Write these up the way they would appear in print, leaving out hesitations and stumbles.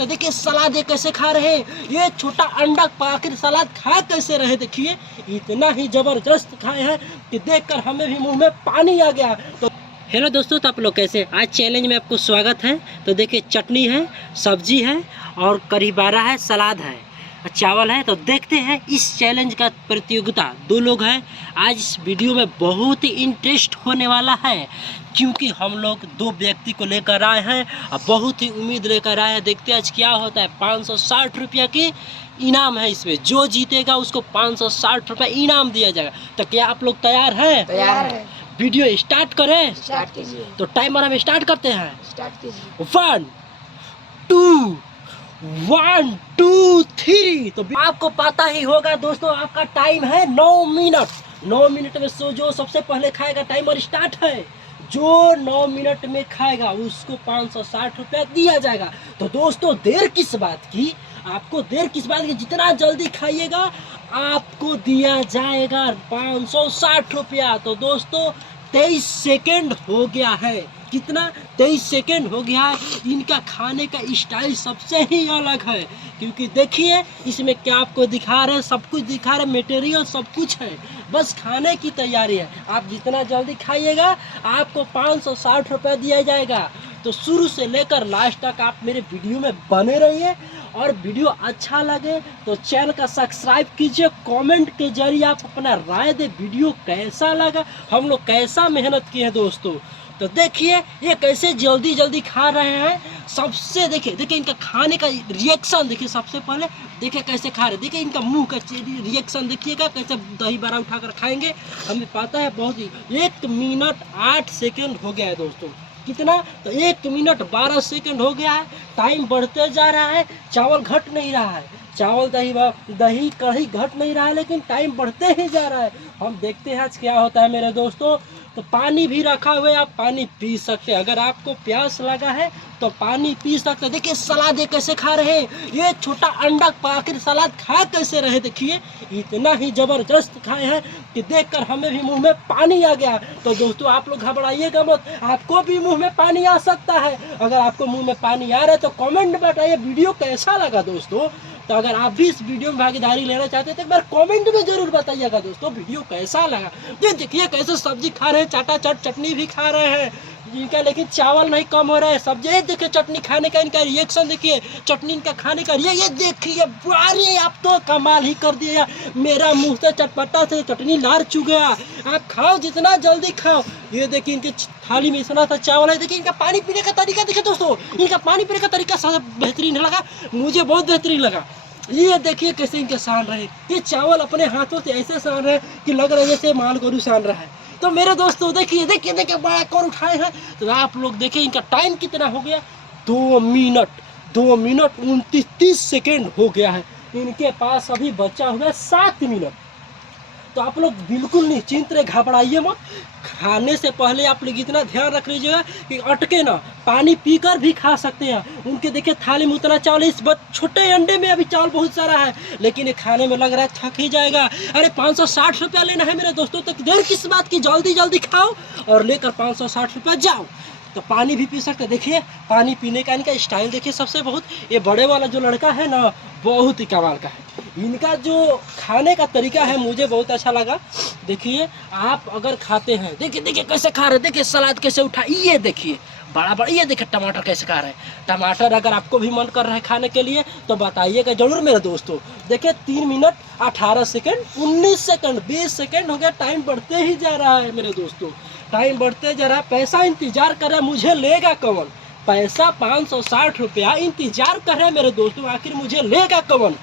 सकते हैं। देखिए सलाद ये कैसे खा रहे हैं, ये छोटा अंडा आखिर सलाद खा कैसे रहे, देखिए इतना ही जबरदस्त खाए हैं कि देखकर हमें भी मुंह में पानी आ गया। तो हेलो दोस्तों, तो आप लोग कैसे, आज चैलेंज में आपको स्वागत है। तो देखिए चटनी है, सब्जी है और करी बारा है, सलाद है, चावल है। तो देखते हैं इस चैलेंज का प्रतियोगिता। दो लोग हैं। आज इस वीडियो में बहुत ही इंटरेस्ट होने वाला है क्योंकि हम लोग दो व्यक्ति को लेकर आए हैं और बहुत ही उम्मीद लेकर आए हैं। देखते हैं आज क्या होता है। 560 रुपया की इनाम है इसमें, जो जीतेगा उसको 560 रुपया इनाम दिया जाएगा। तो क्या आप लोग तैयार हैं? तैयार है। वीडियो स्टार्ट करें? स्टार्ट कीजिए। तो टाइमर हम स्टार्ट करते हैं। स्टार्ट कीजिए। 1 2 1 2 3। तो आपको पता ही होगा दोस्तों, आपका टाइम है 9 मिनट। 9 मिनट में जो सबसे पहले खाएगा, टाइमर स्टार्ट है। जो 9 मिनट में खाएगा उसको 560 रुपया दिया जाएगा। तो दोस्तों देर किस बात की, आपको देर किस बात की, जितना जल्दी खाइएगा आपको दिया जाएगा 560 रुपया। तो दोस्तों 23 सेकेंड हो गया है। कितना? 23 सेकेंड हो गया है। इनका खाने का स्टाइल सबसे ही अलग है क्योंकि देखिए इसमें क्या आपको दिखा रहे हैं, सब कुछ दिखा रहे हैं, मटेरियल सब कुछ है, बस खाने की तैयारी है। आप जितना जल्दी खाइएगा आपको 560 रुपया दिया जाएगा। तो शुरू से लेकर लास्ट तक आप मेरे वीडियो में बने रहिए और वीडियो अच्छा लगे तो चैनल का सब्सक्राइब कीजिए। कमेंट के जरिए आप अपना राय दे, वीडियो कैसा लगा, हम लोग कैसा मेहनत किए हैं दोस्तों। तो देखिए ये कैसे जल्दी जल्दी खा रहे हैं। सबसे देखिए इनका खाने का रिएक्शन देखिए। सबसे पहले देखिए कैसे खा रहे हैं, देखिए इनका मुंह का रिएक्शन देखिएगा, कैसे दही बड़ा उठाकर खाएंगे। हमें पता है बहुत ही। 1 मिनट 8 सेकेंड हो गया है दोस्तों। कितना? तो 1 मिनट 12 सेकेंड हो गया है। टाइम बढ़ते जा रहा है, चावल घट नहीं रहा है, चावल दही कढ़ी घट नहीं रहा है, लेकिन टाइम बढ़ते ही जा रहा है। हम देखते हैं आज क्या होता है मेरे दोस्तों। तो पानी भी रखा हुआ है, आप पानी पी सकते हैं। अगर आपको प्यास लगा है तो पानी पी सकते हैं। देखिए सलाद ये कैसे खा रहे हैं, ये छोटा अंडा आखिर सलाद खा कैसे रहे, देखिए इतना ही जबरदस्त खाए हैं कि देखकर हमें भी मुंह में पानी आ गया। तो दोस्तों आप लोग घबराइएगा मत, आपको भी मुंह में पानी आ सकता है। अगर आपको मुंह में पानी आ रहा है तो कमेंट में बताइए वीडियो कैसा लगा दोस्तों। तो अगर आप भी इस वीडियो में भागीदारी लेना चाहते हैं तो एक बार कमेंट में जरूर बताइएगा दोस्तों वीडियो कैसा लगा। ये देखिए कैसे सब्जी खा रहे हैं, चटनी भी खा रहे हैं इनका, लेकिन चावल नहीं कम हो रहा है। सब्जी देखिए, चटनी खाने का इनका रिएक्शन देखिए, चटनी इनका खाने का ये देखिए। अरे आप तो कमाल ही कर दिया, मेरा मुंह से चटपटा से चटनी लार चुक गया। आप खाओ, जितना जल्दी खाओ। ये देखिए इनके थाली में इतना सा चावल है। देखिए इनका पानी पीने का तरीका देखिए दोस्तों, इनका पानी पीने का तरीका सबसे बेहतरीन लगा, मुझे बहुत बेहतरीन लगा। ये देखिए कैसे इनके सान रहे, ये चावल अपने हाथों से ऐसे सान रहे कि लग रहा है जैसे मालगोरू सान रहा है। तो मेरे दोस्तों देखिए बड़ा कौन उठाए हैं। तो आप लोग देखिए इनका टाइम कितना हो गया, 2 मिनट 29 सेकेंड हो गया है। इनके पास अभी बचा हुआ है 7 मिनट। तो आप लोग बिल्कुल निश्चिंत रहे, घबराइए मत। खाने से पहले आप लोग इतना ध्यान रख लीजिएगा कि अटके ना, पानी पीकर भी खा सकते हैं। उनके देखिए थाली में उतना चावल, इस छोटे अंडे में अभी चावल बहुत सारा है, लेकिन ये खाने में लग रहा है थक ही जाएगा। अरे 560 रुपया लेना है मेरे दोस्तों, तो देर किस बात की, जल्दी जल्दी खाओ और लेकर 560 रुपया जाओ। तो पानी भी पी सकते, देखिए पानी पीने का इनका स्टाइल देखिए। सबसे बहुत ये बड़े वाला जो लड़का है ना, बहुत ही कमाल का है। इनका जो खाने का तरीका है मुझे बहुत अच्छा लगा। देखिए आप अगर खाते हैं, देखिए कैसे खा रहे हैं, देखिए सलाद कैसे उठा, ये देखिए बड़ा, ये देखिए टमाटर कैसे खा रहे हैं। टमाटर अगर आपको भी मन कर रहा है खाने के लिए तो बताइएगा जरूर मेरे दोस्तों। देखिए 3 मिनट 18 सेकेंड 19 सेकेंड 20 सेकेंड हो गया। टाइम बढ़ते ही जा रहा है मेरे दोस्तों, टाइम बढ़ते जा रहा है। पैसा इंतजार कर रहा है, मुझे लेगा कौन पैसा? 560 रुपया इंतजार कर रहे हैं मेरे दोस्तों, आखिर मुझे लेगा कौन?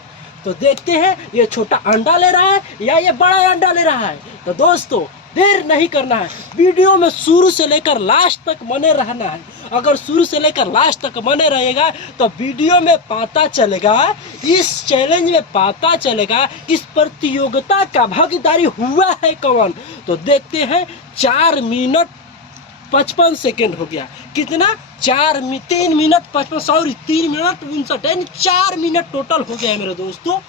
तो देखते हैं ये छोटा अंडा ले रहा है या ये बड़ा अंडा ले रहा है। तो दोस्तों देर नहीं करना है, वीडियो में शुरू से लेकर लास्ट तक बने रहना है। अगर शुरू से लेकर लास्ट तक बने रहेगा तो वीडियो में पता चलेगा, इस चैलेंज में पता चलेगा इस प्रतियोगिता का भागीदारी हुआ है कौन। तो देखते हैं 4 मिनट 55 सेकेंड हो गया। कितना? 3 minute 55, sorry 3 minute 59, 4 minute total हो गया है मेरे दोस्तों।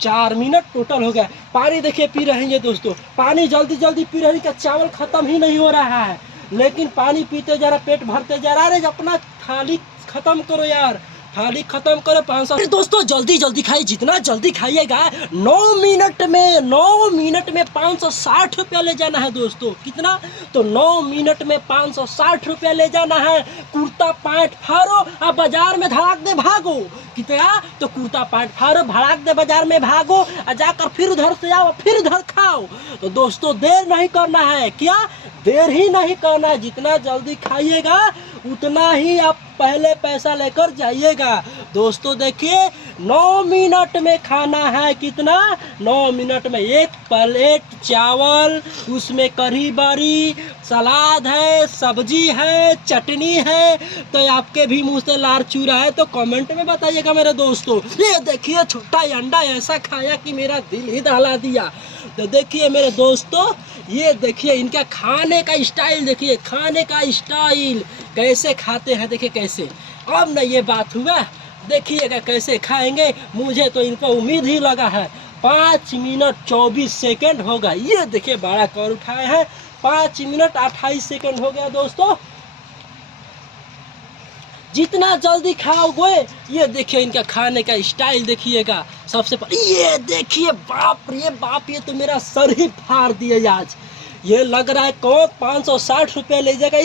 4 मिनट टोटल हो गया। पानी देखिए पी रहे हैं दोस्तों, पानी जल्दी जल्दी पी रहे हैं कि चावल खत्म ही नहीं हो रहा है, लेकिन पानी पीते जा रहा, पेट भरते जा रहा। अरे अपना थाली खत्म करो यार, थाली खत्म करो 500। दोस्तों जल्दी जल्दी खाइए, जितना जल्दी खाइएगा 9 मिनट में 560 रुपया ले जाना है दोस्तों। कितना? तो 9 मिनट में 560 रुपया ले जाना है। कुर्ता पैंट फाड़ो और बाजार में धड़ाक दे भागो। कितना? तो कुर्ता पैंट फाड़ो, भड़ाक दे बाजार में भागो और जाकर फिर उधर से आओ, फिर उधर खाओ। तो दोस्तों देर नहीं करना है, क्या देर ही नहीं करना है। जितना जल्दी खाइएगा उतना ही आप पहले पैसा लेकर जाइएगा। दोस्तों देखिए 9 मिनट में खाना है। कितना? 9 मिनट में एक प्लेट चावल, उसमें कढ़ी बड़ी, सलाद है, सब्जी है, चटनी है। तो आपके भी मुंह से लार चू रहा है तो कमेंट में बताइएगा मेरे दोस्तों। ये देखिए छोटा अंडा ऐसा खाया कि मेरा दिल ही दहला दिया। तो देखिए मेरे दोस्तों, ये देखिए इनका खाने का स्टाइल, देखिए खाने का स्टाइल कैसे खाते हैं। देखिए कैसे, अब ना ये बात हुआ, देखिएगा कैसे खाएंगे। मुझे तो इन पर उम्मीद ही लगा है। 5 मिनट 24 सेकंड होगा। ये देखिए बड़ा कौर उठाए हैं, 5 मिनट 28 सेकंड हो गया दोस्तों। जितना जल्दी खाओगे, ये देखिए इनका खाने का स्टाइल देखिएगा। सबसे पहले ये देखिए, बाप रे बाप, ये तो मेरा सर ही फाड़ दिया आज। ये लग रहा है कौन 560 रुपये ले जाएगा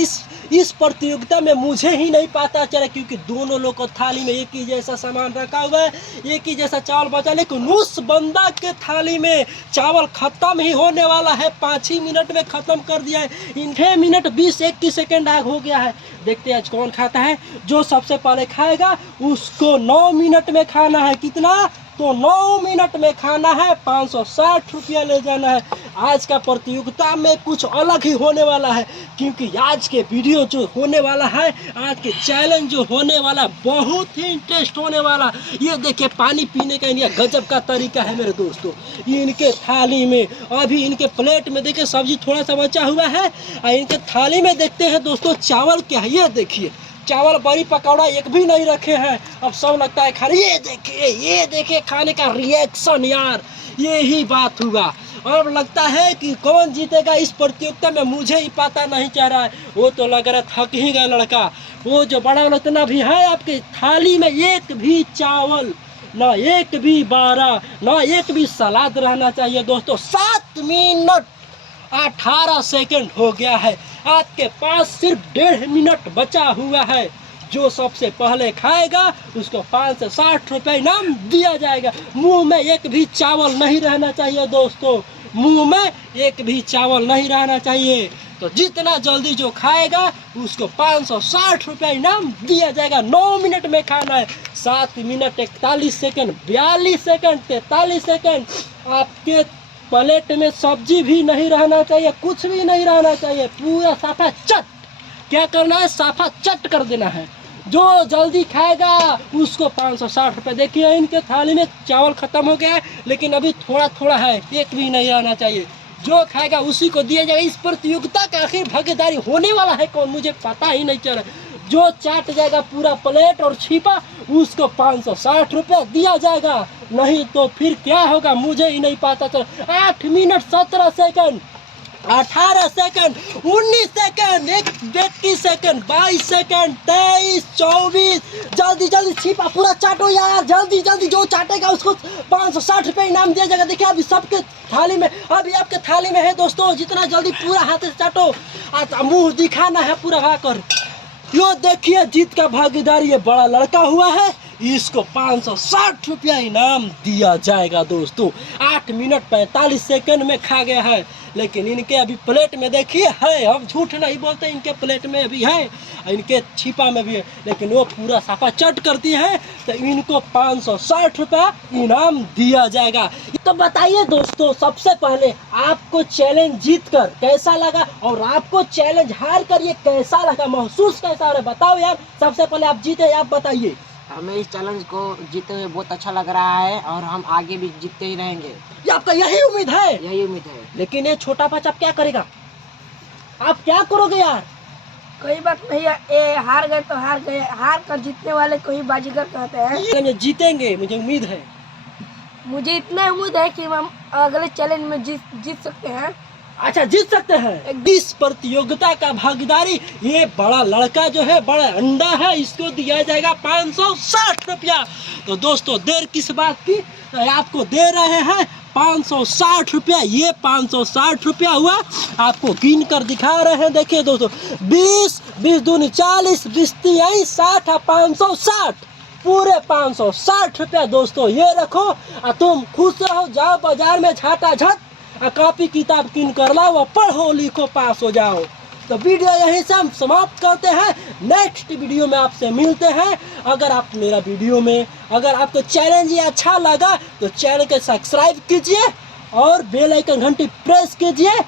इस प्रतियोगिता में। मुझे ही नहीं पता चला क्योंकि दोनों लोग को थाली में एक ही जैसा सामान रखा हुआ है, एक ही जैसा चावल बचा। लेकिन उस बंदा के थाली में चावल खत्म ही होने वाला है, 5 ही मिनट में खत्म कर दिया है। 6 मिनट 21 सेकंड आग हो गया है। देखते हैं आज कौन खाता है। जो सबसे पहले खाएगा उसको 9 मिनट में खाना है। कितना? तो 9 मिनट में खाना है, 560 रुपया ले जाना है। आज का प्रतियोगिता में कुछ अलग ही होने वाला है क्योंकि आज के वीडियो जो होने वाला है, आज के चैलेंज जो होने वाला, बहुत ही इंटरेस्ट होने वाला। ये देखिए पानी पीने का इनका गजब का तरीका है मेरे दोस्तों। ये इनके थाली में, अभी इनके प्लेट में देखिए सब्जी थोड़ा सा बचा हुआ है और इनके थाली में देखते हैं दोस्तों चावल क्या है। ये देखिए चावल बड़ी पकौड़ा एक भी नहीं रखे हैं। अब सब लगता है खाने। ये देखिए खाने का रिएक्शन यार, ये ही बात हुआ। अब लगता है कि कौन जीतेगा इस प्रतियोगिता में, मुझे ही पता नहीं चल रहा है। वो तो लग रहा थक ही गया लड़का। वो जो बड़ा वाला इतना भी है आपकी थाली में, एक भी चावल ना, एक भी बारा ना, एक भी सलाद रहना चाहिए दोस्तों। 7 मिनट 18 सेकंड हो गया है। आपके पास सिर्फ 1.5 मिनट बचा हुआ है। जो सबसे पहले खाएगा उसको 560 रुपये इनाम दिया जाएगा। मुंह में एक भी चावल नहीं रहना चाहिए दोस्तों, मुंह में एक भी चावल नहीं रहना चाहिए। तो जितना जल्दी जो खाएगा उसको 560 रुपये इनाम दिया जाएगा। 9 मिनट में खाना है। 7 मिनट 41 सेकंड, 42 सेकंड, 43 सेकंड। आपके प्लेट में सब्जी भी नहीं रहना चाहिए, कुछ भी नहीं रहना चाहिए। पूरा साफा चट, क्या करना है, साफा चट कर देना है। जो जल्दी खाएगा उसको 560 रुपये। देखिए इनके थाली में चावल खत्म हो गया है लेकिन अभी थोड़ा थोड़ा है, एक भी नहीं रहना चाहिए। जो खाएगा उसी को दिया जाएगा। इस प्रतियोगिता का आखिर भागीदारी होने वाला है कौन, मुझे पता ही नहीं चल रहा। जो चाट जाएगा पूरा प्लेट और छिपा उसको 560 रुपया दिया जाएगा। नहीं तो फिर क्या होगा मुझे ही नहीं पता चल। 8 minute 17 second, 18 second, 19 second, 21 second, 22 second, 23, 24। जल्दी जल्दी छिपा पूरा चाटो यार, जल्दी जल्दी। जो चाटेगा उसको 560 रुपये इनाम दिया जाएगा। देखिए अभी सबके थाली में, अभी आपके थाली में है दोस्तों। जितना जल्दी पूरा हाथ से चाटो, मुंह दिखाना है पूरा खाकर। यो देखिए जीत का भागीदार ये बड़ा लड़का हुआ है, इसको 560 रुपया इनाम दिया जाएगा दोस्तों। 8 मिनट 45 सेकंड में खा गया है। लेकिन इनके अभी प्लेट में देखिए है, हम झूठ नहीं बोलते, इनके प्लेट में भी है, इनके छिपा में भी है, लेकिन वो पूरा साफा चट करती है तो इनको 560 रुपया इनाम दिया जाएगा। तो बताइए दोस्तों, सबसे पहले आपको चैलेंज जीत कर कैसा लगा और आपको चैलेंज हार कर ये कैसा लगा, महसूस कैसा हो रहा है, बताओ यार। सबसे पहले आप जीते, आप बताइए। हमें इस चैलेंज को जीते हुए बहुत अच्छा लग रहा है और हम आगे भी जीतते ही रहेंगे। ये आपका यही उम्मीद है? यही उम्मीद है। लेकिन ये छोटा बच्चा क्या करेगा, आप क्या करोगे यार? कोई बात नहीं है, ए हार गए तो हार गए, हार कर जीतने वाले को ही बाजीगर कहते हैं। ये जीतेंगे मुझे उम्मीद है। मुझे इतना उम्मीद है कि हम अगले चैलेंज में जीत सकते हैं। अच्छा जीत सकते हैं। इस प्रतियोगिता का भागीदारी ये बड़ा लड़का जो है, बड़ा अंडा है, इसको दिया जाएगा 560 रुपया। तो दोस्तों देर किस बात की, आपको दे रहे हैं 560 रुपया। ये 560 रुपया हुआ, आपको गिन कर दिखा रहे हैं। देखिए दोस्तों, 20 20 दूनी 40, 20 तिहाई 60 और 560, पूरे 560 रुपया। दोस्तों ये रखो और तुम खुश रहो, जाओ बाजार में झटा झट कॉपी किताब किन कर लाओ, पढ़ो लिखो पास हो जाओ। तो वीडियो यहीं से हम समाप्त करते हैं, नेक्स्ट वीडियो में आपसे मिलते हैं। अगर आप मेरा वीडियो में, अगर आपको चैलेंज ये अच्छा लगा तो चैनल को सब्सक्राइब कीजिए और बेल आइकन घंटी प्रेस कीजिए।